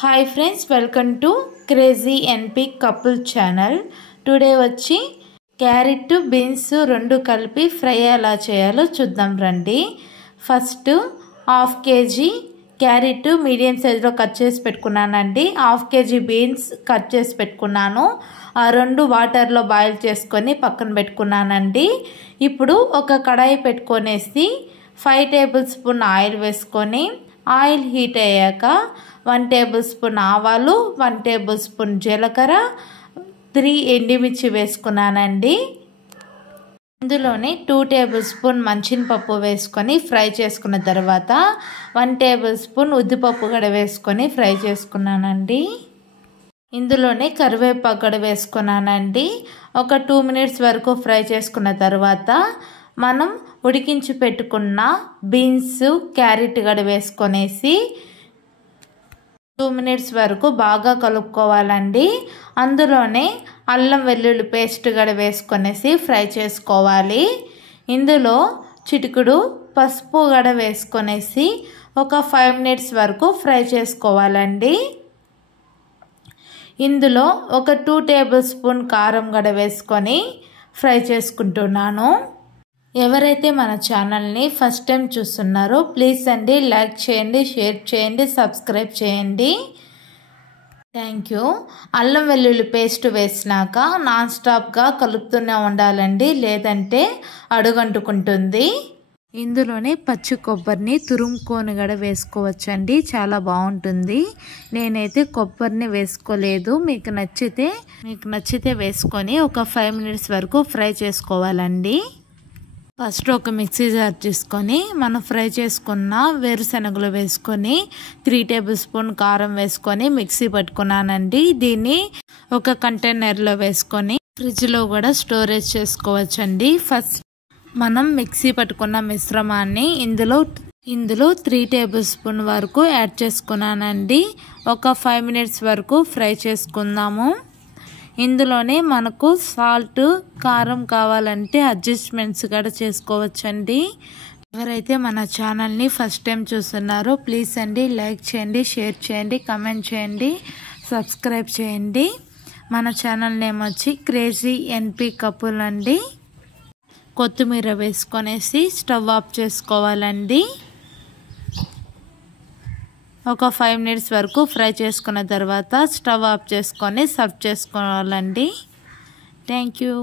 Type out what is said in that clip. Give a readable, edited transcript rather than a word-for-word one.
Hi friends, welcome to crazy NP couple channel. Today వచ్చి carrot beans రెండు కలిపి fry ఎలా చేయాలో చూద్దాం రండి. First half KG carrot medium సైజులో కట్ చేసి పెట్టుకున్నానండి. హాఫ్ కేజీ బీన్స్ కట్ చేసి పెట్టుకున్నాను. ఆ రెండు వాటర్లో బాయిల్ చేసుకొని పక్కన పెట్టుకున్నానండి. ఇప్పుడు ఒక కడాయి పెట్టుకొనేసి 5 టేబుల్ స్పూన్ ఆయిల్ వేసుకొని ఆయిల్ హీట్ అయ్యాక 1 టేబుల్ స్పూన్ ఆవాలు, 1 టేబుల్ స్పూన్ జీలకర్ర, 3 ఎండుమిర్చి వేసుకున్నానండి. ఇందులోనే 2 టేబుల్ స్పూన్ మంచినపప్పు వేసుకొని ఫ్రై చేసుకున్న తర్వాత 1 టేబుల్ స్పూన్ ఉద్దిపప్పు గడ వేసుకొని ఫ్రై చేసుకున్నానండి. ఇందులోనే కరివేపాకు గడ వేసుకున్నానండి. ఒక 2 మినిట్స్ వరకు ఫ్రై చేసుకున్న తర్వాత మనం ఉడికించి పెట్టుకున్న బీన్స్, క్యారెట్ గడ వేసుకొనేసి 2 మినిట్స్ వరకు బాగా కలుపుకోవాలండి. అందులోనే అల్లం వెల్లుల్లి పేస్ట్ గడ వేసుకొనేసి ఫ్రై చేసుకోవాలి. ఇందులో చిటికుడు పసుపు గడ వేసుకొనేసి ఒక 5 మినిట్స్ వరకు ఫ్రై చేసుకోవాలండి. ఇందులో ఒక 2 టేబుల్ స్పూన్ కారం గడ వేసుకొని ఫ్రై చేసుకుంటున్నాను. ఎవరైతే మన ఛానల్ని ఫస్ట్ టైం చూస్తున్నారో ప్లీజ్ అండి లైక్ చేయండి, షేర్ చేయండి, సబ్స్క్రైబ్ చేయండి. Thank you. అల్లం వెల్లుల్లి పేస్ట్ వేసినాక నాన్ స్టాప్గా కలుపుతూనే ఉండాలండి, లేదంటే అడుగంటుకుంటుంది. ఇందులోనే పచ్చి కొబ్బరిని తురుముకొని గడ వేసుకోవచ్చండి, చాలా బాగుంటుంది. నేనైతే కొబ్బరిని వేసుకోలేదు. మీకు నచ్చితే వేసుకొని ఒక 5 మినిట్స్ వరకు ఫ్రై చేసుకోవాలండి. ఫస్ట్ ఒక మిక్సీ జార్ తీసుకొని మనం ఫ్రై చేసుకున్న వేరుశనగలు వేసుకొని 3 టేబుల్ స్పూన్ కారం వేసుకొని మిక్సీ పట్టుకున్నానండి. దీన్ని ఒక కంటైనర్లో వేసుకొని ఫ్రిడ్జ్లో కూడా స్టోరేజ్ చేసుకోవచ్చండి. ఫస్ట్ మనం మిక్సీ పట్టుకున్న మిశ్రమాన్ని ఇందులో 3 టేబుల్ స్పూన్ వరకు యాడ్ చేసుకున్నానండి. ఒక 5 మినిట్స్ వరకు ఫ్రై చేసుకుందాము. ఇందులోనే మనకు సాల్ట్, కారం కావాలంటే అడ్జస్ట్మెంట్స్ కూడా చేసుకోవచ్చండి. ఎవరైతే మన ఛానల్ని ఫస్ట్ టైం చూస్తున్నారో ప్లీజ్ అండి లైక్ చేయండి, షేర్ చేయండి, కమెంట్ చేయండి, సబ్స్క్రైబ్ చేయండి. మన ఛానల్ నేమ్ వచ్చి క్రేజీ ఎన్పి కపుల్ అండి. కొత్తిమీర వేసుకొనేసి స్టవ్ ఆఫ్ చేసుకోవాలండి. ఒక 5 మినిట్స్ వరకు ఫ్రై చేసుకున్న తర్వాత స్టవ్ ఆఫ్ చేసుకొని సర్వ్ చేసుకోవాలండి. Thank you.